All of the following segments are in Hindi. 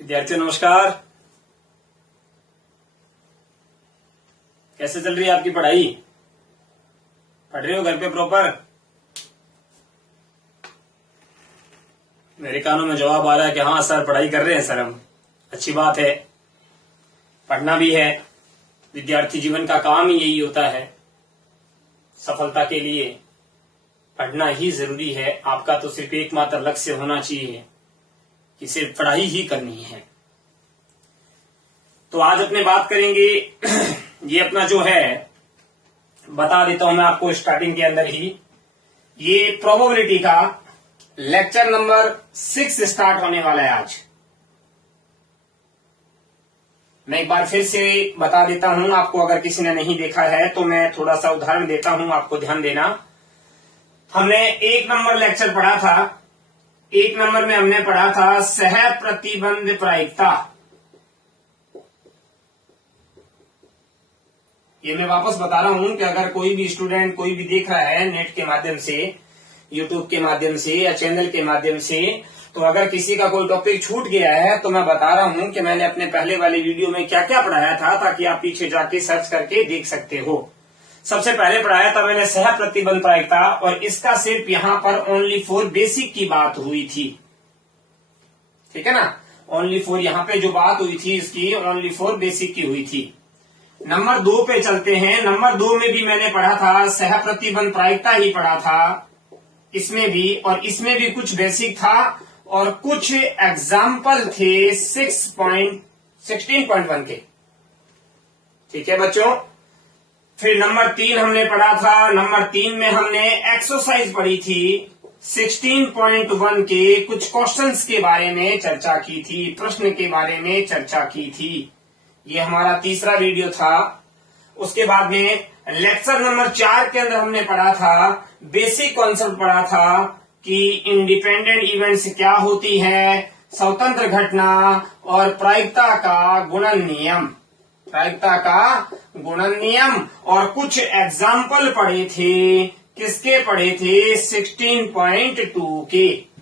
विद्यार्थियों नमस्कार। कैसे चल रही है आपकी पढ़ाई? पढ़ रहे हो घर पे प्रॉपर? मेरे कानों में जवाब आ रहा है कि हाँ सर पढ़ाई कर रहे हैं सर हम। अच्छी बात है, पढ़ना भी है। विद्यार्थी जीवन का काम ही यही होता है। सफलता के लिए पढ़ना ही जरूरी है। आपका तो सिर्फ एकमात्र लक्ष्य होना चाहिए कि सिर्फ पढ़ाई ही करनी है। तो आज अपने बात करेंगे ये अपना जो है, बता देता हूं मैं आपको स्टार्टिंग के अंदर ही, ये प्रोबेबिलिटी का लेक्चर नंबर 6 स्टार्ट होने वाला है आज। मैं एक बार फिर से बता देता हूं आपको, अगर किसी ने नहीं देखा है तो मैं थोड़ा सा उदाहरण देता हूं, आपको ध्यान देना। हमने 1 नंबर लेक्चर पढ़ा था। 1 नंबर में हमने पढ़ा था सह प्रतिबंध प्रायिकता। ये मैं वापस बता रहा हूं कि अगर कोई भी स्टूडेंट कोई भी देख रहा है नेट के माध्यम से, यूट्यूब के माध्यम से या चैनल के माध्यम से, तो अगर किसी का कोई टॉपिक छूट गया है तो मैं बता रहा हूं कि मैंने अपने पहले वाले वीडियो में क्या क्या पढ़ाया था, ताकि आप पीछे जाके सर्च करके देख सकते हो। सबसे पहले पढ़ाया था मैंने सह प्रतिबंध प्रायिकता, और इसका सिर्फ यहां पर ओनली फॉर बेसिक की बात हुई थी। ठीक है ना, ओनली फॉर यहां पे जो बात हुई थी इसकी ओनली फॉर बेसिक की हुई थी। नंबर 2 पे चलते हैं। नंबर 2 में भी मैंने पढ़ा था सह प्रतिबंध प्रायिकता ही पढ़ा था इसमें भी, और इसमें भी कुछ बेसिक था और कुछ एग्जाम्पल थे 16.1 के। ठीक है बच्चों। फिर नंबर 3 हमने पढ़ा था। नंबर 3 में हमने एक्सरसाइज पढ़ी थी 16.1 के, कुछ क्वेश्चंस के बारे में चर्चा की थी, प्रश्न के बारे में चर्चा की थी। ये हमारा तीसरा वीडियो था। उसके बाद में लेक्चर नंबर 4 के अंदर हमने पढ़ा था, बेसिक कॉन्सेप्ट पढ़ा था कि इंडिपेंडेंट इवेंट्स क्या होती है, स्वतंत्र घटना और प्रायिकता का गुणन नियम। प्रायिकता का गुणन नियम और कुछ एग्जाम्पल पढ़े थे। किसके पढ़े थे? 16.2 के।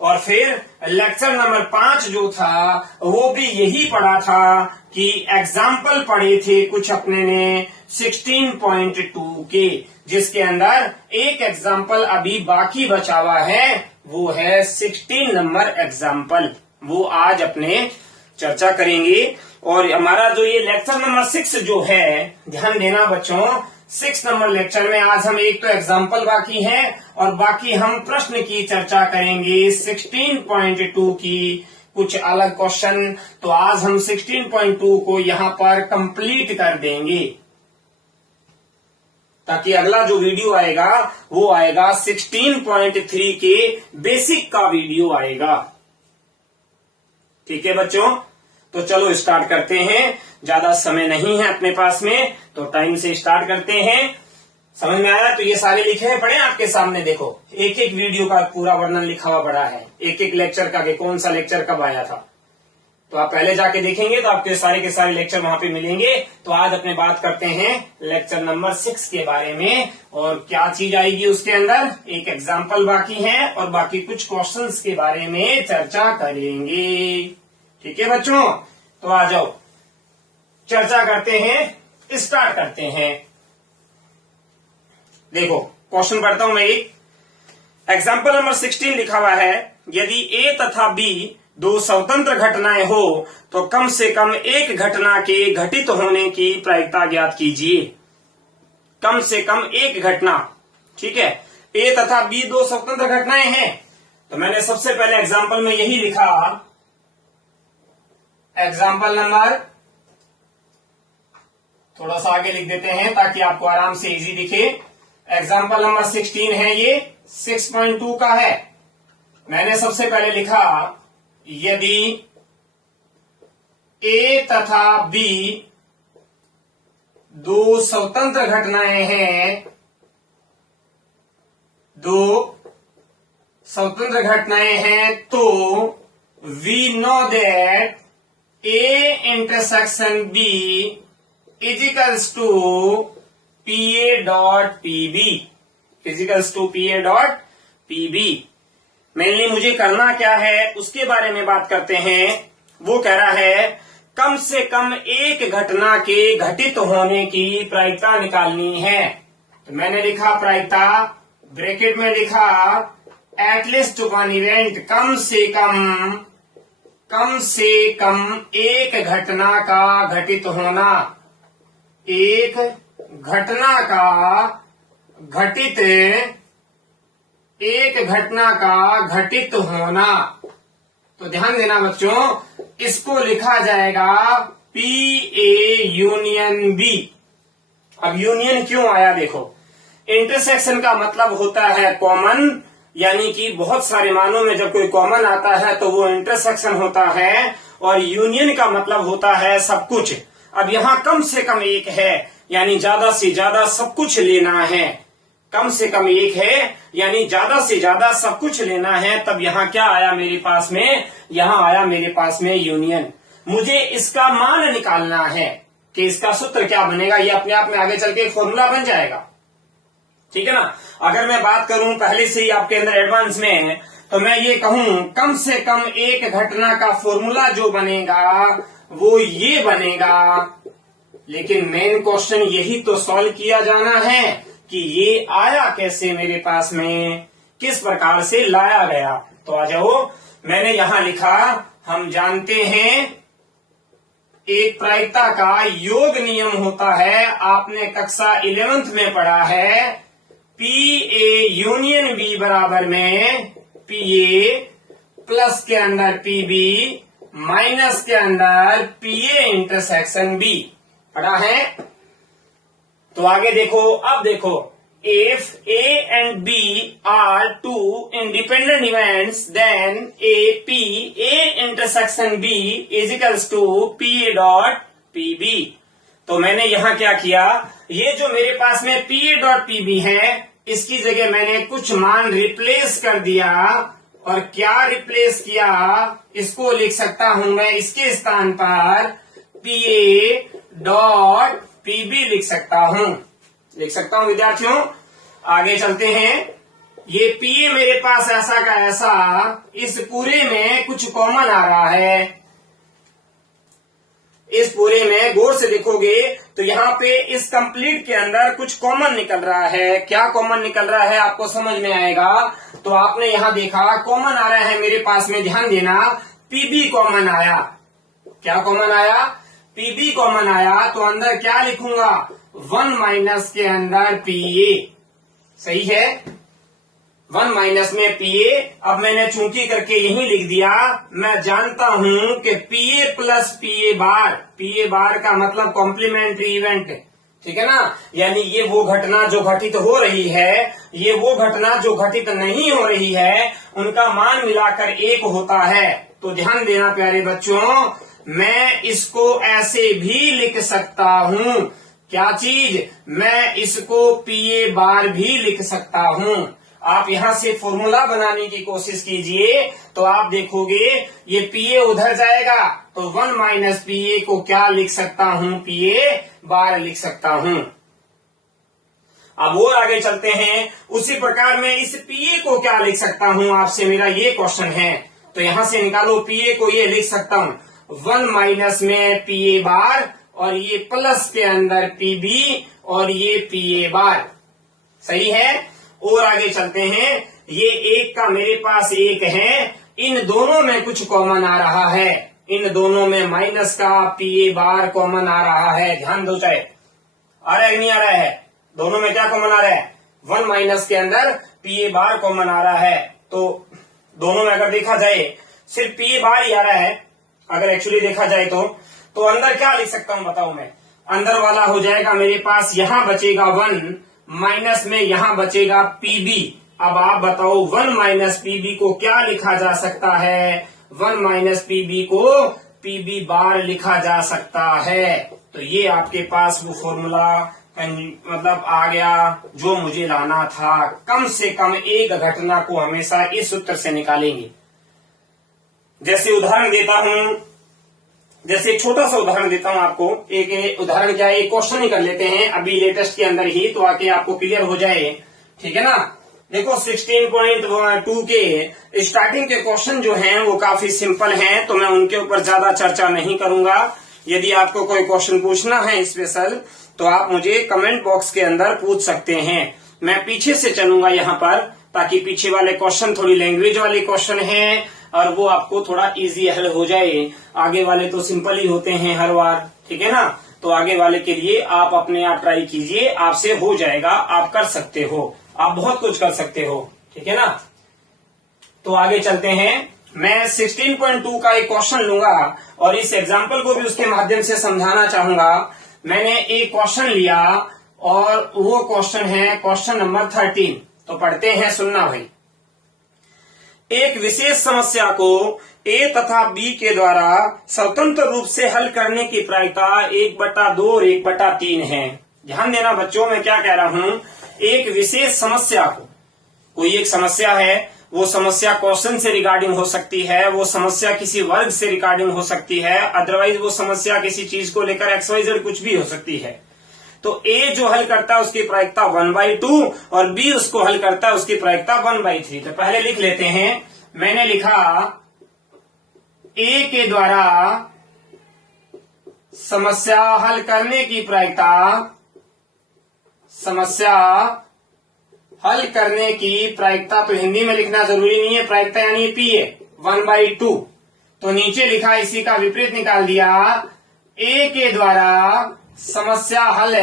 और फिर लेक्चर नंबर 5 जो था वो भी यही पढ़ा था कि एग्जाम्पल पढ़े थे कुछ अपने ने 16.2 के, जिसके अंदर एक एग्जाम्पल अभी बाकी बचा हुआ है, वो है 16 नंबर एग्जाम्पल। वो आज अपने चर्चा करेंगे। और हमारा जो ये लेक्चर नंबर 6 जो है, ध्यान देना बच्चों, 6 नंबर लेक्चर में आज हम एक तो एग्जाम्पल बाकी है और बाकी हम प्रश्न की चर्चा करेंगे 16.2 की, कुछ अलग क्वेश्चन। तो आज हम 16.2 को यहां पर कंप्लीट कर देंगे, ताकि अगला जो वीडियो आएगा वो आएगा 16.3 के बेसिक का वीडियो आएगा। ठीक है बच्चों, तो चलो स्टार्ट करते हैं। ज्यादा समय नहीं है अपने पास में, तो टाइम से स्टार्ट करते हैं। समझ में आया? तो ये सारे लिखे हैं, पढ़े आपके सामने, देखो एक एक वीडियो का पूरा वर्णन लिखा हुआ पड़ा है, एक एक लेक्चर का, कौन सा लेक्चर कब आया था। तो आप पहले जाके देखेंगे तो आपके सारे के सारे लेक्चर वहां पे मिलेंगे। तो आज अपने बात करते हैं लेक्चर नंबर 6 के बारे में, और क्या चीज आएगी उसके अंदर, एक एग्जाम्पल बाकी है और बाकी कुछ क्वेश्चंस के बारे में चर्चा करेंगे। ठीक है बच्चों, तो आ जाओ चर्चा करते हैं, स्टार्ट करते हैं। देखो क्वेश्चन पढ़ता हूं मैं एक। एग्जाम्पल नंबर 16 लिखा हुआ है, यदि ए तथा बी दो स्वतंत्र घटनाएं हो तो कम से कम एक घटना के घटित होने की प्रायिकता ज्ञात कीजिए। कम से कम एक घटना, ठीक है। ए तथा बी दो स्वतंत्र घटनाएं हैं, तो मैंने सबसे पहले एग्जाम्पल में यही लिखा, एग्जाम्पल नंबर थोड़ा सा आगे लिख देते हैं ताकि आपको आराम से इजी दिखे। एग्जाम्पल नंबर 16 है, ये 6.2 का है। मैंने सबसे पहले लिखा, यदि ए तथा बी दो स्वतंत्र घटनाएं हैं, दो स्वतंत्र घटनाएं हैं, तो we know that A intersection B is equals to P A dot P B. Physicals to P A dot P B. Mainly मुझे करना क्या है उसके बारे में बात करते हैं। वो कह रहा है कम से कम एक घटना के घटित होने की प्रायिकता निकालनी है। तो मैंने लिखा प्रायिकता, ब्रैकेट में लिखा एटलीस्ट वन इवेंट, कम से कम एक घटना का घटित होना, एक घटना का घटित होना। तो ध्यान देना बच्चों, इसको लिखा जाएगा पी ए यूनियन बी। अब यूनियन क्यों आया देखो, इंटरसेक्शन का मतलब होता है कॉमन, यानी कि बहुत सारे मानों में जब कोई कॉमन आता है तो वो इंटरसेक्शन होता है, और यूनियन का मतलब होता है सब कुछ। अब यहाँ कम से कम एक है, यानी ज्यादा से ज्यादा सब कुछ लेना है। कम से कम एक है यानी ज्यादा से ज्यादा सब कुछ लेना है। तब यहाँ क्या आया मेरे पास में, यहाँ आया मेरे पास में यूनियन। मुझे इसका मान निकालना है कि इसका सूत्र क्या बनेगा। ये अपने आप में आगे चल के एक फॉर्मूला बन जाएगा, ठीक है ना। अगर मैं बात करूं पहले से ही आपके अंदर एडवांस में, तो मैं ये कहूं कम से कम एक घटना का फॉर्मूला जो बनेगा वो ये बनेगा। लेकिन मेन क्वेश्चन यही तो सॉल्व किया जाना है कि ये आया कैसे मेरे पास में, किस प्रकार से लाया गया। तो आ जाओ, मैंने यहां लिखा, हम जानते हैं एक प्रायिकता का योग नियम होता है, आपने कक्षा 11th में पढ़ा है, पी ए यूनियन बी बराबर में पी ए प्लस के अंदर पी बी माइनस के अंदर पी ए इंटरसेक्शन बी पढ़ा है। तो आगे देखो, अब देखो, if A and B are two independent events then A P A intersection B is equals to P A dot P B. तो मैंने यहाँ क्या किया, ये जो मेरे पास में P A dot P B है, इसकी जगह मैंने कुछ मान रिप्लेस कर दिया। और क्या रिप्लेस किया, इसको लिख सकता हूं मैं इसके स्थान पर P A dot P B लिख सकता हूं विद्यार्थियों। आगे चलते हैं, ये पी ए मेरे पास ऐसा का ऐसा, इस पूरे में कुछ कॉमन आ रहा है। इस पूरे में गौर से देखोगे तो यहाँ पे इस कंप्लीट के अंदर कुछ कॉमन निकल रहा है। क्या कॉमन निकल रहा है आपको समझ में आएगा। तो आपने यहाँ देखा कॉमन आ रहा है मेरे पास में, ध्यान देना, पीबी कॉमन आया। क्या कॉमन आया, पीबी कॉमन आया। तो अंदर क्या लिखूंगा, 1 माइनस के अंदर पी ए, सही है, 1 माइनस में पी ए। अब मैंने चूंकि करके यही लिख दिया। मैं जानता हूं कि P A plus P A bar का मतलब कॉम्प्लीमेंट्री इवेंट, ठीक है ना। यानी ये वो घटना जो घटित हो रही है, ये वो घटना जो घटित नहीं हो रही है, उनका मान मिलाकर 1 होता है। तो ध्यान देना प्यारे बच्चों, मैं इसको ऐसे भी लिख सकता हूं, क्या चीज, मैं इसको पी ए बार भी लिख सकता हूं। आप यहां से फॉर्मूला बनाने की कोशिश कीजिए तो आप देखोगे ये पी ए उधर जाएगा, तो 1 माइनस पी ए को क्या लिख सकता हूं, पी ए बार लिख सकता हूं। अब और आगे चलते हैं, उसी प्रकार मैं इस पी ए को क्या लिख सकता हूं, आपसे मेरा ये क्वेश्चन है। तो यहां से निकालो, पी ए को ये लिख सकता हूं 1 माइनस में पी ए बार, और ये प्लस के अंदर पी बी, और ये पी ए बार, सही है। और आगे चलते हैं, ये 1 का मेरे पास 1 है, इन दोनों में कुछ कॉमन आ रहा है, इन दोनों में माइनस का पी ए बार कॉमन आ रहा है। ध्यान दो, चाहे आ रहा है नहीं आ रहा है, दोनों में क्या कॉमन आ रहा है, 1 माइनस के अंदर पी ए बार कॉमन आ रहा है। तो दोनों में अगर देखा जाए सिर्फ पी ए बार ही आ रहा है, अगर एक्चुअली देखा जाए तो अंदर क्या लिख सकता हूं बताओ मैं, अंदर वाला हो जाएगा मेरे पास, यहां बचेगा 1 माइनस में यहां बचेगा पीबी। अब आप बताओ 1 माइनस पीबी को क्या लिखा जा सकता है, 1 माइनस पीबी को पीबी बार लिखा जा सकता है। तो ये आपके पास वो फॉर्मूला मतलब आ गया जो मुझे लाना था। कम से कम एक घटना को हमेशा इस सूत्र से निकालेंगे। जैसे उदाहरण देता हूं, जैसे एक छोटा सा उदाहरण देता हूं आपको। एक उदाहरण क्या है, एक क्वेश्चन ही कर लेते हैं अभी लेटेस्ट के अंदर ही, तो आके आपको क्लियर हो जाए ठीक है ना। देखो 16.2 के स्टार्टिंग के क्वेश्चन जो हैं वो काफी सिंपल हैं, तो मैं उनके ऊपर ज्यादा चर्चा नहीं करूंगा। यदि आपको कोई क्वेश्चन पूछना है स्पेशल तो आप मुझे कमेंट बॉक्स के अंदर पूछ सकते हैं। मैं पीछे से चलूंगा यहाँ पर, ताकि पीछे वाले क्वेश्चन थोड़ी लैंग्वेज वाले क्वेश्चन हैं और वो आपको थोड़ा इजी हल हो जाए। आगे वाले तो सिंपल ही होते हैं हर बार, ठीक है ना। तो आगे वाले के लिए आप अपने आप ट्राई कीजिए, आपसे हो जाएगा, आप कर सकते हो, आप बहुत कुछ कर सकते हो, ठीक है ना। तो आगे चलते हैं। मैं 16.2 का एक क्वेश्चन लूंगा और इस एग्जाम्पल को भी उसके माध्यम से समझाना चाहूंगा। मैंने एक क्वेश्चन लिया और वो क्वेश्चन है क्वेश्चन नंबर 13। तो पढ़ते हैं, सुनना भाई। एक विशेष समस्या को ए तथा बी के द्वारा स्वतंत्र रूप से हल करने की प्रायिकता 1/2 और 1/3 है। ध्यान देना बच्चों, मैं क्या कह रहा हूं। एक विशेष समस्या को, कोई एक समस्या है, वो समस्या क्वेश्चन से रिगार्डिंग हो सकती है, वो समस्या किसी वर्ग से रिगार्डिंग हो सकती है, अदरवाइज वो समस्या किसी चीज को लेकर XYZ कुछ भी हो सकती है। तो ए जो हल करता है उसकी प्रायिकता 1/2 और बी उसको हल करता है उसकी प्रायिकता 1/3। तो पहले लिख लेते हैं। मैंने लिखा ए के द्वारा समस्या हल करने की प्रायिकता, समस्या हल करने की प्रायिकता, तो हिंदी में लिखना जरूरी नहीं है, प्रायिकता यानी पी है 1/2। तो नीचे लिखा, इसी का विपरीत निकाल दिया। ए के द्वारा समस्या हल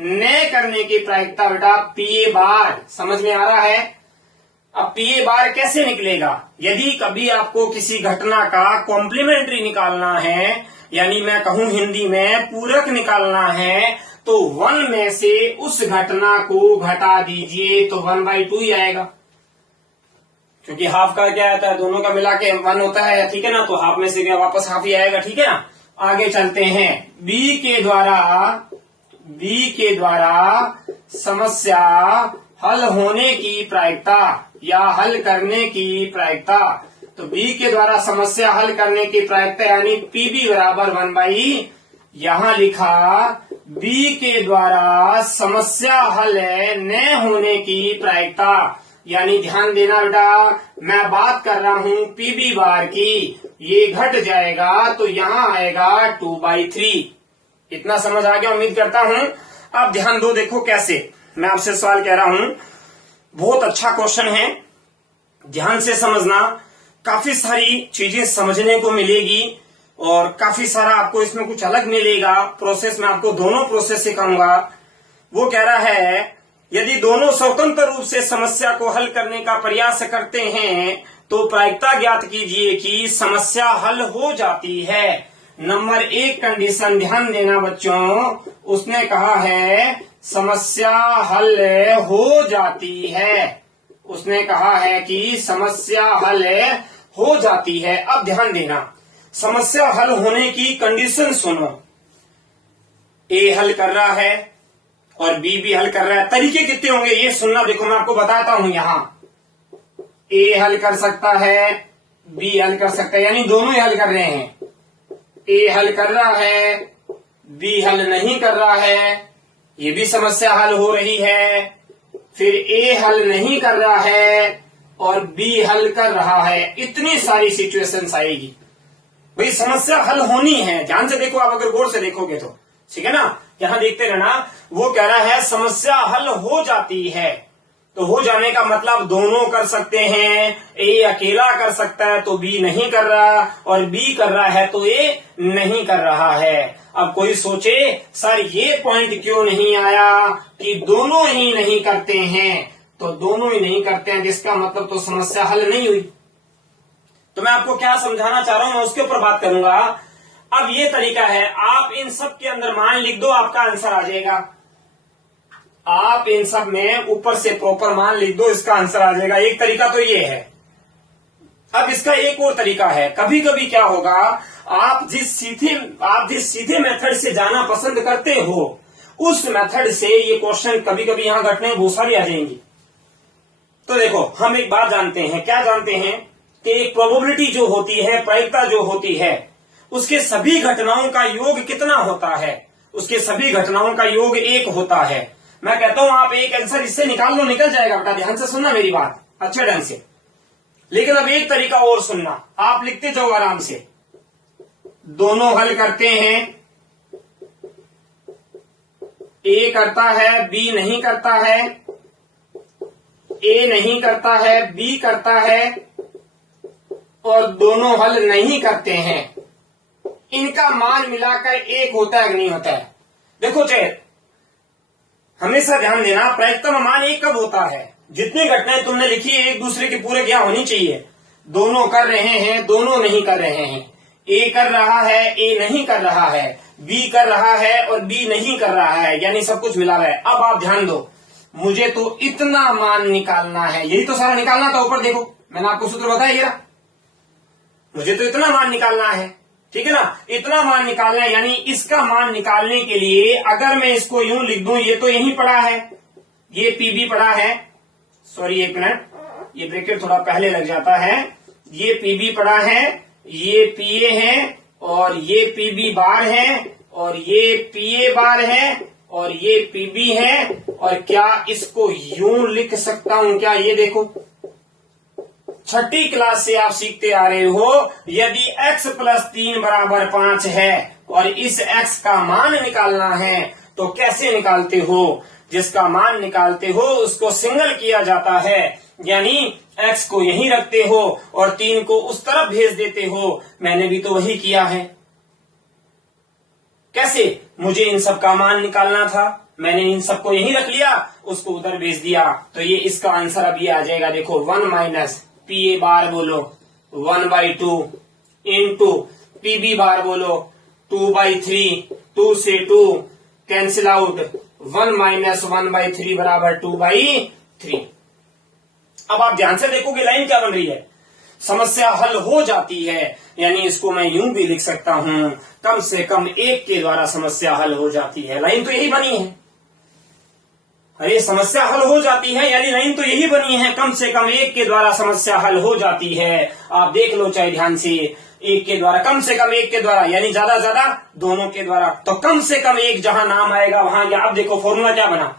न करने की प्रायिकता बेटा पीए बार। समझ में आ रहा है। अब पीए बार कैसे निकलेगा। यदि कभी आपको किसी घटना का कॉम्प्लीमेंट्री निकालना है, यानी मैं कहूं हिंदी में पूरक निकालना है, तो 1 में से उस घटना को घटा दीजिए तो 1/2 ही आएगा, क्योंकि हाफ का क्या आता है, दोनों का मिला के 1 होता है, ठीक है ना। तो हाफ में से क्या वापस हाफ ही आएगा, ठीक है ना। आगे चलते हैं। बी के द्वारा समस्या हल होने की प्रायिकता या हल करने की प्रायिकता, तो बी के द्वारा समस्या हल करने की प्रायिकता यानी पीबी बराबर 1/, यहां लिखा बी के द्वारा समस्या हल न होने की प्रायिकता, यानी ध्यान देना बेटा, मैं बात कर रहा हूं पीबी बार की, ये घट जाएगा तो यहां आएगा 2/3। इतना समझ आ गया उम्मीद करता हूं। अब ध्यान दो, देखो कैसे मैं आपसे सवाल कह रहा हूं। बहुत अच्छा क्वेश्चन है, ध्यान से समझना, काफी सारी चीजें समझने को मिलेगी और काफी सारा आपको इसमें कुछ अलग मिलेगा। प्रोसेस में आपको दोनों प्रोसेस सिखाऊंगा। वो कह रहा है, यदि दोनों स्वतंत्र रूप से समस्या को हल करने का प्रयास करते हैं तो प्रायिकता ज्ञात कीजिए कि समस्या हल हो जाती है। नंबर 1 कंडीशन ध्यान देना बच्चों, उसने कहा है समस्या हल हो जाती है। उसने कहा है कि समस्या हल हो जाती है। अब ध्यान देना, समस्या हल होने की कंडीशन सुनो। ए हल कर रहा है और बी भी हल कर रहा है। तरीके कितने होंगे ये सुनना। देखो मैं आपको बताता हूं, यहां ए हल कर सकता है, बी हल कर सकता है, यानी दोनों ही हल कर रहे हैं। ए हल कर रहा है, बी हल नहीं कर रहा है, ये भी समस्या हल हो रही है। फिर ए हल नहीं कर रहा है और बी हल कर रहा है। इतनी सारी सिचुएशंस आएगी भाई, समस्या हल होनी है। ध्यान से देखो, आप अगर गौर से देखोगे तो, ठीक है ना। यहां देखते रहना। वो कह रहा है समस्या हल हो जाती है, तो हो जाने का मतलब दोनों कर सकते हैं। ए अकेला कर सकता है तो बी नहीं कर रहा, और बी कर रहा है तो ए नहीं कर रहा है। अब कोई सोचे सर ये पॉइंट क्यों नहीं आया कि दोनों ही नहीं करते हैं। तो दोनों ही नहीं करते हैं जिसका मतलब तो समस्या हल नहीं हुई। तो मैं आपको क्या समझाना चाह रहा हूं, मैं उसके ऊपर बात करूंगा। अब ये तरीका है, आप इन सब के अंदर मान लिख दो, आपका आंसर आ जाएगा। आप इन सब में ऊपर से प्रॉपर मान लिख दो, इसका आंसर आ जाएगा। एक तरीका तो ये है। अब इसका एक और तरीका है। कभी कभी क्या होगा, आप जिस सीधे मेथड से जाना पसंद करते हो, उस मेथड से ये क्वेश्चन कभी कभी यहां घटने बहुत सारी आ जाएंगी। तो देखो, हम एक बात जानते हैं। क्या जानते हैं कि एक प्रोबेबिलिटी जो होती है, प्रायिकता जो होती है, उसके सभी घटनाओं का योग कितना होता है। उसके सभी घटनाओं का योग 1 होता है। मैं कहता हूं आप एक आंसर इससे निकाल लो, निकल जाएगा बेटा। ध्यान से सुनना मेरी बात अच्छे ढंग से। लेकिन अब एक तरीका और सुनना, आप लिखते जाओ आराम से। दोनों हल करते हैं, ए करता है, बी नहीं करता है, ए नहीं करता है, बी करता है, और दोनों हल नहीं करते हैं। इनका मान मिलाकर एक होता है कि नहीं होता है? देखो चेत, हमेशा ध्यान देना, प्रयत्तम मान एक कब होता है? जितनी घटनाएं तुमने लिखी है एक दूसरे के पूरे क्या होनी चाहिए? दोनों कर रहे हैं, दोनों नहीं कर रहे हैं। ए कर रहा है, ए नहीं कर रहा है, बी कर रहा है और बी नहीं कर रहा है, यानी सब कुछ मिला हुआ है। अब आप ध्यान दो, मुझे तो इतना मान निकालना है, यही तो सारा निकालना था। ऊपर देखो मैंने आपको सूत्र बताया, ये रहा। मुझे तो इतना मान निकालना है, ठीक है ना? इतना मान निकालना है, यानी इसका मान निकालने के लिए अगर मैं इसको यूं लिख दूं, ये तो यहीं पड़ा है, ये पीबी पड़ा है, सॉरी एक मिनट, ये ब्रैकेट थोड़ा पहले लग जाता है, ये पीबी पड़ा है, ये पीए है, और ये पीबी बार है, और ये पीए बार है, और ये पीबी है। और क्या इसको यूं लिख सकता हूं क्या? ये देखो, छठी क्लास से आप सीखते आ रहे हो, यदि x + 3 = 5 है और इस x का मान निकालना है तो कैसे निकालते हो? जिसका मान निकालते हो उसको सिंगल किया जाता है, यानी x को यहीं रखते हो और 3 को उस तरफ भेज देते हो। मैंने भी तो वही किया है। कैसे? मुझे इन सब का मान निकालना था, मैंने इन सबको यहीं रख लिया, उसको उधर भेज दिया, तो ये इसका आंसर अब ये आ जाएगा। देखो 1 - पीए बार बोलो 1/2 इंटू पीबी बार बोलो 2/3, 2 से 2 कैंसिल आउट, 1 - 1/3 = 2/3। अब आप ध्यान से देखोगे लाइन क्या बन रही है, समस्या हल हो जाती है, यानी इसको मैं यूं भी लिख सकता हूं, कम से कम एक के द्वारा समस्या हल हो जाती है। लाइन तो यही बनी है, अरे समस्या हल हो जाती है, यानी लाइन तो यही बनी है, कम से कम एक के द्वारा समस्या हल हो जाती है। आप देख लो चाहे ध्यान से, एक के द्वारा, कम से कम एक के द्वारा, यानी ज्यादा ज्यादा दोनों के द्वारा, तो कम से कम एक जहां नाम आएगा वहां क्या? अब देखो फॉर्मूला क्या बना,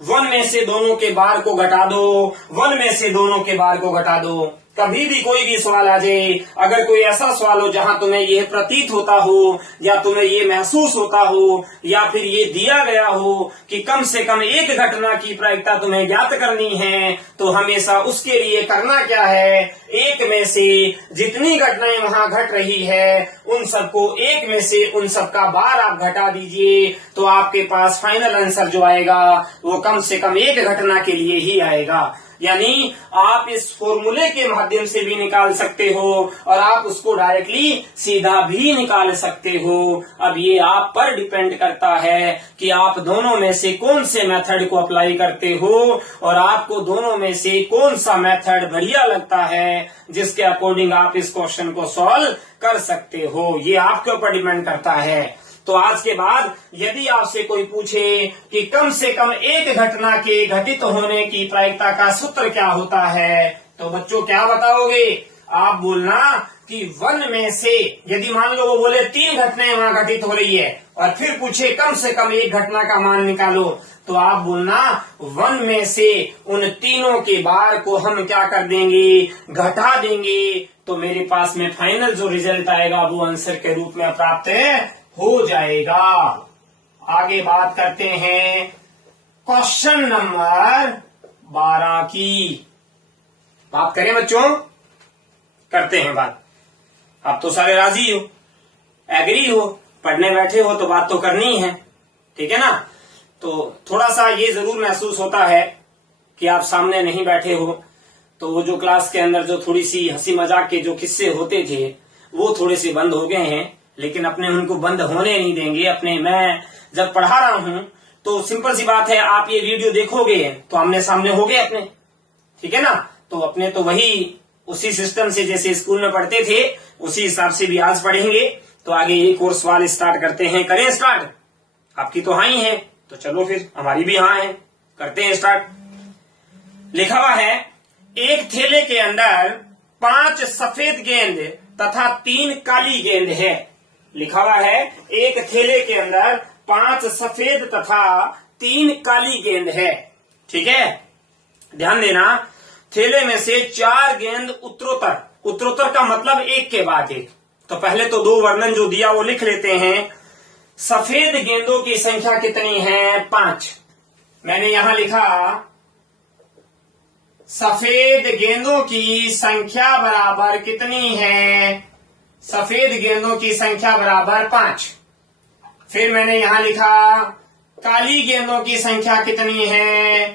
1 में से दोनों के बार को घटा दो, 1 में से दोनों के बार को घटा दो। कभी भी कोई भी सवाल आ जाए, अगर कोई ऐसा सवाल हो जहां तुम्हें यह प्रतीत होता हो या तुम्हें ये महसूस होता हो या फिर ये दिया गया हो कि कम से कम एक घटना की प्रायिकता तुम्हें ज्ञात करनी है, तो हमेशा उसके लिए करना क्या है, एक में से जितनी घटनाएं वहां घट रही है उन सबको एक में से उन सबका बार आप घटा दीजिए, तो आपके पास फाइनल आंसर जो आएगा वो कम से कम एक घटना के लिए ही आएगा। यानी आप इस फॉर्मूले के माध्यम से भी निकाल सकते हो और आप उसको डायरेक्टली सीधा भी निकाल सकते हो। अब ये आप पर डिपेंड करता है कि आप दोनों में से कौन से मेथड को अप्लाई करते हो और आपको दोनों में से कौन सा मेथड बढ़िया लगता है, जिसके अकॉर्डिंग आप इस क्वेश्चन को सॉल्व कर सकते हो। ये आपके ऊपर डिपेंड करता है। तो आज के बाद यदि आपसे कोई पूछे कि कम से कम एक घटना के घटित होने की प्रायिकता का सूत्र क्या होता है, तो बच्चों क्या बताओगे? आप बोलना कि 1 में से, यदि मान लो वो बोले 3 घटनाएं वहां घटित हो रही है और फिर पूछे कम से कम एक घटना का मान निकालो, तो आप बोलना 1 में से उन तीनों के बार को हम क्या कर देंगे, घटा देंगे, तो मेरे पास में फाइनल जो रिजल्ट आएगा वो आंसर के रूप में प्राप्त हो जाएगा। आगे बात करते हैं क्वेश्चन नंबर 12 की। बात करें बच्चों, करते हैं बात। आप तो सारे राजी हो, एग्री हो, पढ़ने बैठे हो तो बात तो करनी है, ठीक है ना? तो थोड़ा सा ये जरूर महसूस होता है कि आप सामने नहीं बैठे हो, तो वो जो क्लास के अंदर जो थोड़ी सी हंसी मजाक के जो किस्से होते थे वो थोड़े से बंद हो गए हैं, लेकिन अपने उनको बंद होने नहीं देंगे। अपने मैं जब पढ़ा रहा हूं तो सिंपल सी बात है, आप ये वीडियो देखोगे तो आमने सामने हो गए अपने, ठीक है ना? तो अपने तो वही उसी सिस्टम से जैसे स्कूल में पढ़ते थे उसी हिसाब से भी आज पढ़ेंगे। तो आगे ये कोर्स वाले स्टार्ट करते हैं। करें स्टार्ट? आपकी तो हाँ ही है, तो चलो फिर हमारी भी हाँ है, करते हैं स्टार्ट। लिखा हुआ है, एक थैले के अंदर 5 सफेद गेंद तथा 3 काली गेंद है। लिखा हुआ है, एक थैले के अंदर 5 सफेद तथा 3 काली गेंद है। ठीक है, ध्यान देना, थैले में से 4 गेंद उत्तरोत्तर, उत्तरोत्तर का मतलब एक के बाद एक। तो पहले तो 2 वर्णन जो दिया वो लिख लेते हैं। सफेद गेंदों की संख्या कितनी है? 5। मैंने यहां लिखा सफेद गेंदों की संख्या बराबर कितनी है? सफेद गेंदों की संख्या बराबर 5। फिर मैंने यहां लिखा काली गेंदों की संख्या कितनी है?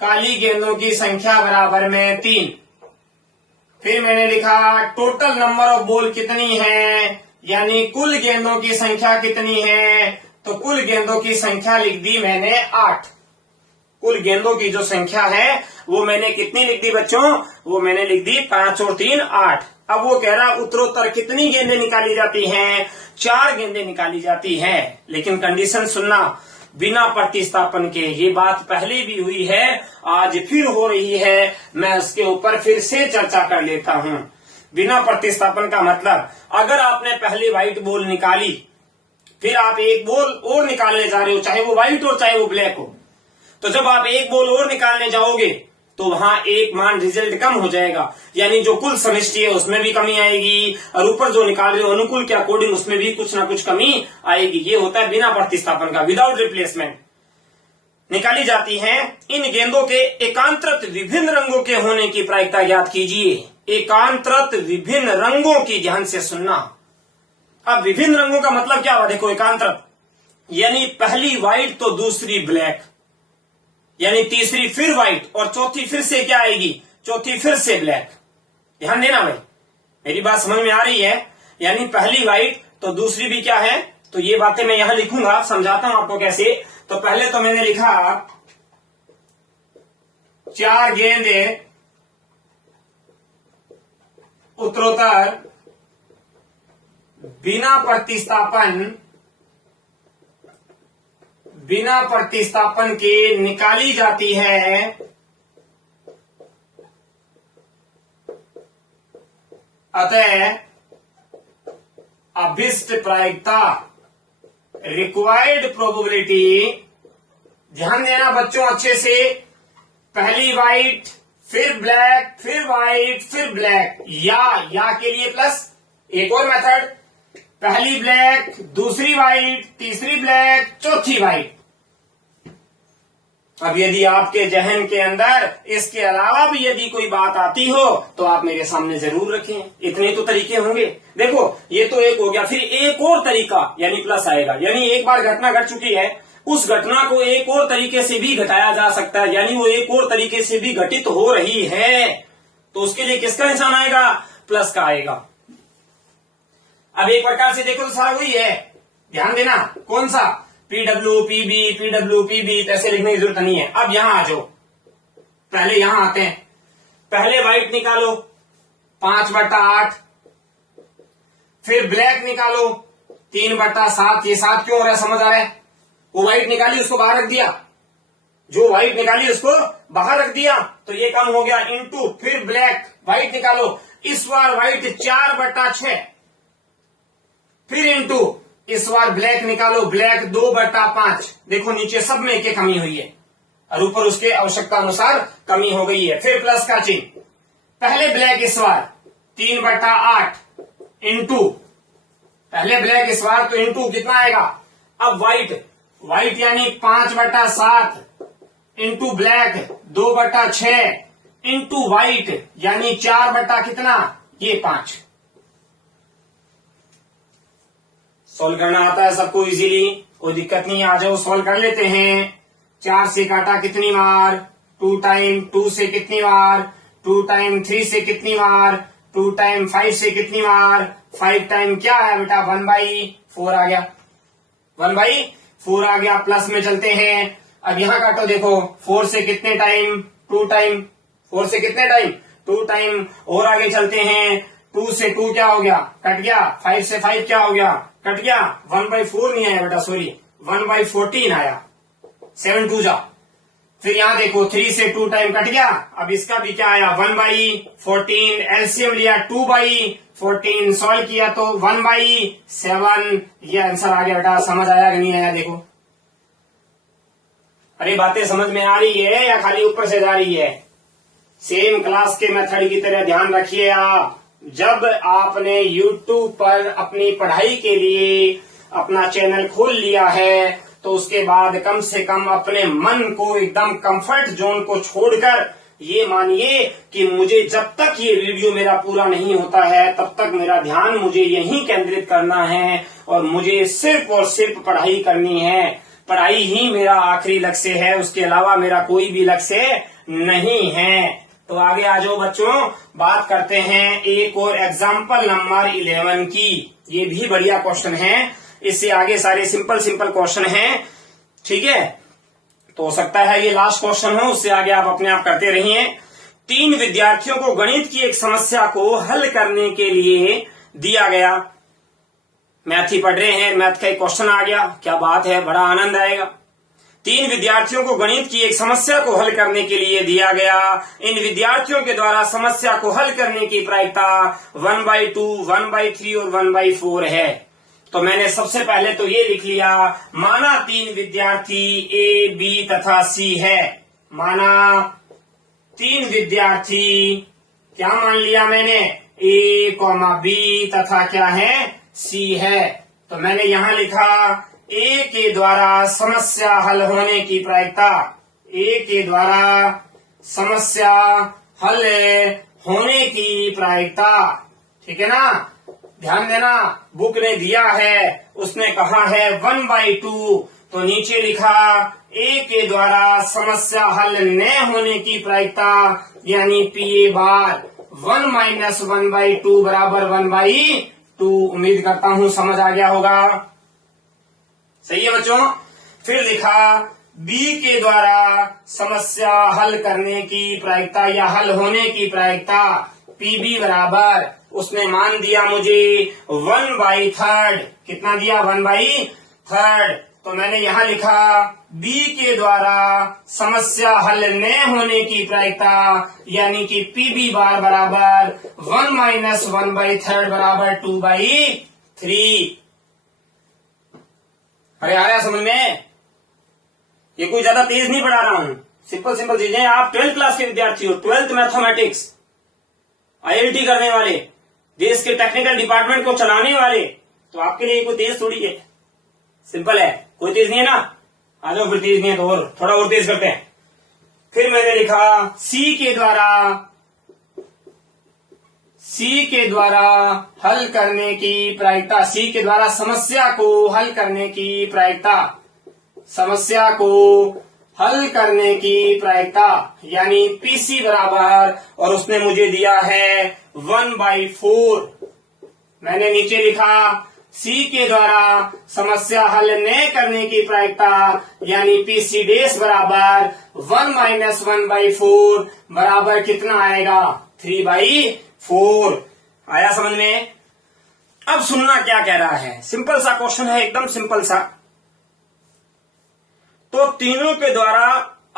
काली गेंदों की संख्या बराबर में 3। फिर मैंने लिखा टोटल नंबर ऑफ बॉल कितनी है, यानी कुल गेंदों की संख्या कितनी है? तो कुल गेंदों की संख्या लिख दी मैंने 8। कुल गेंदों की जो संख्या है वो मैंने कितनी लिख दी बच्चों? वो मैंने लिख दी 5 और 3 8। अब वो कह रहा उत्तरोत्तर कितनी गेंदें निकाली जाती हैं? 4 गेंदें निकाली जाती हैं। लेकिन कंडीशन सुनना, बिना प्रतिस्थापन के। ये बात पहले भी हुई है, आज फिर हो रही है, मैं उसके ऊपर फिर से चर्चा कर लेता हूं। बिना प्रतिस्थापन का मतलब, अगर आपने पहले व्हाइट बॉल निकाली, फिर आप एक बॉल और निकालने जा रहे हो, चाहे वो व्हाइट हो चाहे वो ब्लैक हो, तो जब आप एक बॉल और निकालने जाओगे तो वहां एक मान रिजल्ट कम हो जाएगा, यानी जो कुल समष्टि है उसमें भी कमी आएगी, और ऊपर जो निकाल रहे हो अनुकूल के अकॉर्डिंग उसमें भी कुछ ना कुछ कमी आएगी। ये होता है बिना प्रतिस्थापन का, विदाउट रिप्लेसमेंट निकाली जाती हैं। इन गेंदों के एकांतरत विभिन्न रंगों के होने की प्रायिकता ज्ञात कीजिए। एकांतरत विभिन्न रंगों की, ध्यान से सुनना। अब विभिन्न रंगों का मतलब क्या हुआ? देखो, एकांतरत यानी पहली व्हाइट तो दूसरी ब्लैक, यानी तीसरी फिर व्हाइट, और चौथी फिर से क्या आएगी? चौथी फिर से ब्लैक। ध्यान देना भाई, मेरी बात समझ में आ रही है? यानी पहली व्हाइट तो दूसरी भी क्या है? तो ये बातें मैं यहां लिखूंगा, समझाता हूं आपको कैसे। तो पहले तो मैंने लिखा 4 गेंदें उत्तरोत्तर बिना प्रतिस्थापन के निकाली जाती है। अतः अभिष्ट प्रायिकता, रिक्वायर्ड प्रोबेबिलिटी, ध्यान देना बच्चों अच्छे से, पहली व्हाइट फिर ब्लैक फिर व्हाइट फिर ब्लैक, या के लिए प्लस एक और मेथड, पहली ब्लैक दूसरी व्हाइट तीसरी ब्लैक चौथी व्हाइट। अब यदि आपके जहन के अंदर इसके अलावा भी यदि कोई बात आती हो तो आप मेरे सामने जरूर रखें। इतने तो तरीके होंगे। देखो, ये तो एक हो गया, फिर एक और तरीका यानी प्लस आएगा, यानी एक बार घटना घट चुकी है, उस घटना को एक और तरीके से भी घटाया जा सकता है, यानी वो एक और तरीके से भी घटित हो रही है, तो उसके लिए किसका निशान आएगा? प्लस का आएगा। अब एक प्रकार से देखो तो सारा वही है, ध्यान देना। कौन सा? PW PB ऐसे लिखने की जरूरत नहीं है। अब यहां आ जाओ, पहले यहां आते हैं। पहले व्हाइट निकालो 5/8, फिर ब्लैक निकालो 3/7। ये 7 क्यों हो रहा है? समझ आ रहा है? वो व्हाइट निकाली उसको बाहर रख दिया, जो व्हाइट निकाली उसको बाहर रख दिया, तो ये कम हो गया, इंटू फिर ब्लैक व्हाइट निकालो, इस बार व्हाइट 4/6, फिर इंटू इस बार ब्लैक निकालो, ब्लैक 2/5। देखो नीचे सब में एक कमी हुई है और ऊपर उसके आवश्यकता अनुसार कमी हो गई है। फिर प्लस का चिन्ह, पहले ब्लैक इस बार 3/8 इंटू, पहले ब्लैक इस बार तो इंटू कितना आएगा? अब व्हाइट यानी 5/7 इंटू ब्लैक 2/6 इंटू व्हाइट यानी 4 कितना? ये 5। सॉल्व करना आता है सबको इजीली, कोई दिक्कत नहीं। आ जाओ सॉल्व कर लेते हैं। 4 से काटा कितनी बार? 2 टाइम, 2 से कितनी बार? 2 टाइम, 3 से कितनी बार? 2 टाइम, 5 से कितनी बार? 5 टाइम क्या है बेटा? 1/4 आ गया, 1/4 आ गया। प्लस में चलते हैं, अब यहां काटो, देखो 4 से कितने टाइम? 2 टाइम, 4 से कितने टाइम? 2 टाइम। और आगे चलते हैं, 2 से 2 क्या हो गया? कट गया। 5 से 5 क्या हो गया? कट गया। 1/4 नहीं आया बेटा, सॉरी 1/14 आया। 7 2 जा। फिर यहां देखो 3 से 2 टाइम कट गया। अब इसका भी क्या आया? 1/14। एलसीएम लिया 2/14, सॉल्व किया तो 1/7। ये आंसर आ गया बेटा। समझ आया कि नहीं आया? देखो अरे बातें समझ में आ रही है या खाली ऊपर से जा रही है? सेम क्लास के मेथड की तरह ध्यान रखिए आप। जब आपने YouTube पर अपनी पढ़ाई के लिए अपना चैनल खोल लिया है तो उसके बाद कम से कम अपने मन को एकदम कंफर्ट जोन को छोड़कर ये मानिए कि मुझे जब तक ये वीडियो मेरा पूरा नहीं होता है तब तक मेरा ध्यान मुझे यहीं केंद्रित करना है और मुझे सिर्फ और सिर्फ पढ़ाई करनी है। पढ़ाई ही मेरा आखिरी लक्ष्य है, उसके अलावा मेरा कोई भी लक्ष्य नहीं है। तो आगे आ जाओ बच्चों, बात करते हैं एक और एग्जाम्पल नंबर 11 की। ये भी बढ़िया क्वेश्चन है, इससे आगे सारे सिंपल सिंपल क्वेश्चन हैं, ठीक है। तो हो सकता है ये लास्ट क्वेश्चन हो, उससे आगे आप अपने आप करते रहिए। 3 विद्यार्थियों को गणित की एक समस्या को हल करने के लिए दिया गया। मैथ ही पढ़ रहे हैं, मैथ का एक क्वेश्चन आ गया, क्या बात है, बड़ा आनंद आएगा। 3 विद्यार्थियों को गणित की एक समस्या को हल करने के लिए दिया गया। इन विद्यार्थियों के द्वारा समस्या को हल करने की प्रायिकता 1/2, 1/3 और 1/4 है। तो मैंने सबसे पहले तो ये लिख लिया, माना 3 विद्यार्थी A, B तथा C है। माना 3 विद्यार्थी, क्या मान लिया मैंने, A, B तथा क्या है, C है। तो मैंने यहां लिखा A के द्वारा समस्या हल होने की प्रायिकता, A के द्वारा समस्या हल होने की प्रायिकता, ठीक है ना। ध्यान देना, बुक ने दिया है, उसने कहा है 1/2, तो नीचे लिखा A के द्वारा समस्या हल न होने की प्रायिकता यानी PA बार 1 - 1/2 बराबर 1/2। उम्मीद करता हूं समझ आ गया होगा, सही है बच्चों। फिर लिखा B के द्वारा समस्या हल करने की प्रायिकता या हल होने की प्रायिकता PB बराबर, उसने मान दिया मुझे 1/3। कितना दिया, 1/3। तो मैंने यहां लिखा B के द्वारा समस्या हल न होने की प्रायिकता यानी कि PB बार बराबर 1 - 1/3 बराबर 2/3। अरे आया समझ में? ये कोई ज्यादा तेज नहीं पढ़ा रहा हूं, सिंपल सिंपल चीजें। आप 12th क्लास के विद्यार्थी हो, 12th मैथमेटिक्स, IIT करने वाले, देश के टेक्निकल डिपार्टमेंट को चलाने वाले, तो आपके लिए कोई तेज थोड़ी है, सिंपल है। कोई तेज नहीं है ना, आ जाओ फिर, तेज नहीं है तो और थोड़ा और तेज करते हैं। फिर मैंने लिखा C के द्वारा हल करने की प्रायिकता, C के द्वारा समस्या को हल करने की प्रायिकता, समस्या को हल करने की प्रायिकता यानी PC बराबर, और उसने मुझे दिया है 1/4। मैंने नीचे लिखा C के द्वारा समस्या हल न करने की प्रायिकता यानी PC डैश बराबर 1 - 1/4 बराबर कितना आएगा, 3/4। आया समझ में? अब सुनना क्या कह रहा है, सिंपल सा क्वेश्चन है, एकदम सिंपल सा। तो तीनों के द्वारा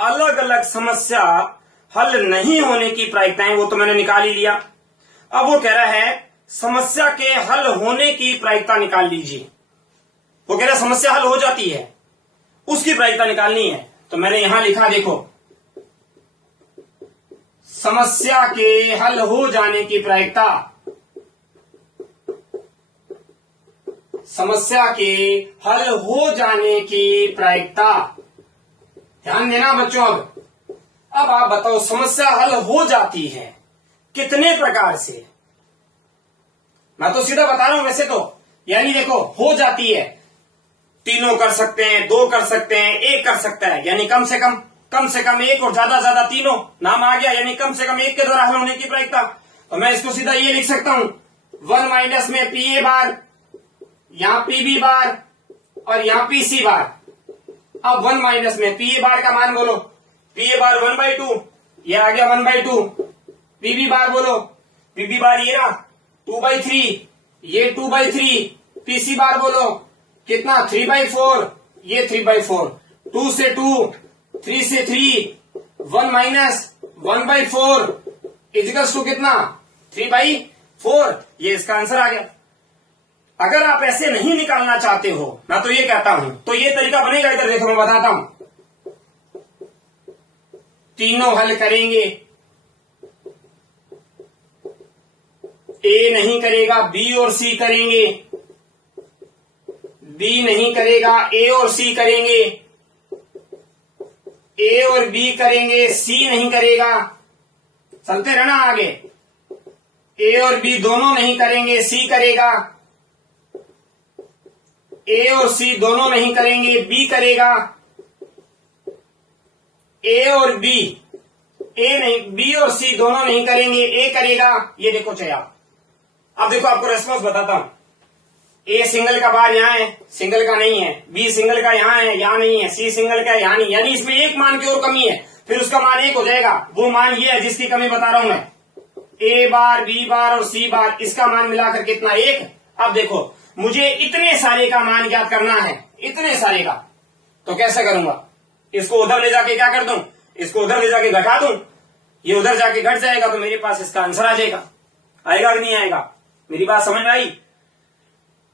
अलग अलग समस्या हल नहीं होने की प्रायिकताएं वो तो मैंने निकाल ही लिया। अब वो कह रहा है समस्या के हल होने की प्रायिकता निकाल लीजिए। वो कह रहा है समस्या हल हो जाती है, उसकी प्रायिकता निकालनी है। तो मैंने यहां लिखा, देखो, समस्या के हल हो जाने की प्रायिकता, समस्या के हल हो जाने की प्रायिकता। ध्यान देना बच्चों। अब आप बताओ समस्या हल हो जाती है कितने प्रकार से? मैं तो सीधा बता रहा हूं वैसे तो, यानी देखो, हो जाती है, तीनों कर सकते हैं, 2 कर सकते हैं, 1 कर सकता है, यानी कम से कम 1 और ज्यादा तीनों नाम आ गया, यानी कम से कम 1 के द्वारा हल होने की प्रायिकता। तो मैं इसको सीधा ये लिख सकता हूं, 1 - में PA बार, यहां PB बार और यहां PC बार। अब 1 - में PA बार का मान बोलो, PA बार 1/2, ये आ गया 1/2। PB बार बोलो, PB बार ये रहा 2/3, ये 2/3। PC बार बोलो कितना, 3/4, ये 3/4। 2 से 2, 3 से 3, 1 - 1/4 इजिकल्स टू कितना, 3/4। ये इसका आंसर आ गया। अगर आप ऐसे नहीं निकालना चाहते हो, मैं तो ये कहता हूं, तो ये तरीका बनेगा। इधर देखो मैं बताता हूं, तीनों हल करेंगे। ए नहीं करेगा, बी और सी करेंगे। बी नहीं करेगा, ए और सी करेंगे। ए और बी करेंगे, सी नहीं करेगा। चलते रहना आगे। ए और बी दोनों नहीं करेंगे, सी करेगा। ए और सी दोनों नहीं करेंगे, बी करेगा। ए और बी, ए नहीं, बी और सी दोनों नहीं करेंगे, ए करेगा। ये देखो चया, अब देखो आपको रेस्पॉन्स बताता हूं। ए सिंगल का बार यहां है, सिंगल का नहीं है। बी सिंगल का यहां है, यहां नहीं है। सी सिंगल का यहां नहीं, यानी इसमें एक मान की और कमी है, फिर उसका मान एक हो जाएगा। वो मान ये है जिसकी कमी बता रहा हूं मैं। ए बार, बी बार और सी बार, इसका मान मिलाकर कितना, एक। अब देखो मुझे इतने सारे का मान ज्ञात करना है, इतने सारे का, तो कैसे करूंगा? इसको उधर ले जाके क्या कर दूं? इसको उधर ले जाके घटा दूं। ये उधर जाके घट जाएगा तो मेरे पास इसका आंसर आ जाएगा। आएगा कि नहीं आएगा? मेरी बात समझ में आई?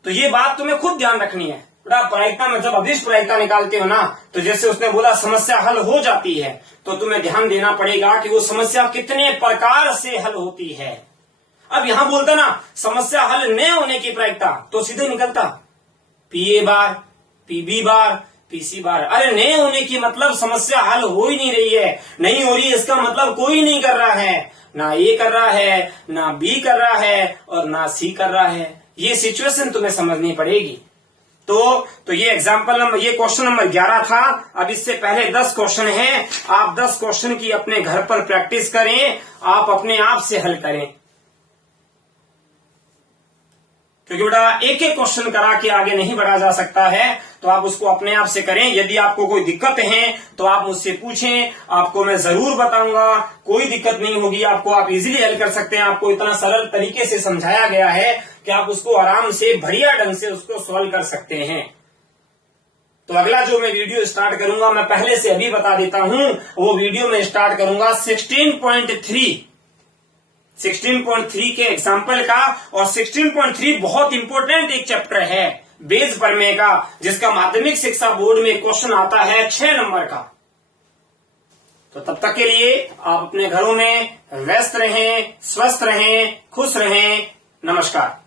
तो ये बात तुम्हें खुद ध्यान रखनी है। बड़ा प्रायिकता में जब अदिश प्रायिकता निकालते हो ना, तो जैसे उसने बोला समस्या हल हो जाती है, तो तुम्हें ध्यान देना पड़ेगा कि वो समस्या कितने प्रकार से हल होती है। अब यहां बोलता ना समस्या हल न होने की प्रायिकता, तो सीधे निकलता P A bar, P B bar, P C bar. अरे न होने की मतलब समस्या हल हो ही नहीं रही है। नहीं हो रही इसका मतलब कोई नहीं कर रहा है, ना ए कर रहा है, ना बी कर रहा है और ना सी कर रहा है। ये सिचुएशन तुम्हें समझनी पड़ेगी। तो ये एग्जाम्पल नंबर, ये क्वेश्चन नंबर 11 था। अब इससे पहले 10 क्वेश्चन हैं। आप 10 क्वेश्चन की अपने घर पर प्रैक्टिस करें, आप अपने आप से हल करें, क्योंकि बेटा एक एक क्वेश्चन करा के आगे नहीं बढ़ा जा सकता है। तो आप उसको अपने आप से करें। यदि आपको कोई दिक्कत है तो आप मुझसे पूछें, आपको मैं जरूर बताऊंगा। कोई दिक्कत नहीं होगी आपको, आप इजीली हल कर सकते हैं। आपको इतना सरल तरीके से समझाया गया है कि आप उसको आराम से बढ़िया ढंग से उसको सॉल्व कर सकते हैं। तो अगला जो मैं वीडियो स्टार्ट करूंगा, मैं पहले से अभी बता देता हूं, वो वीडियो में स्टार्ट करूंगा 16.3 के एग्जाम्पल का। और 16.3 बहुत इंपॉर्टेंट एक चैप्टर है बेस प्रमेय का, जिसका माध्यमिक शिक्षा बोर्ड में क्वेश्चन आता है 6 नंबर का। तो तब तक के लिए आप अपने घरों में व्यस्त रहें, स्वस्थ रहें, खुश रहें। नमस्कार।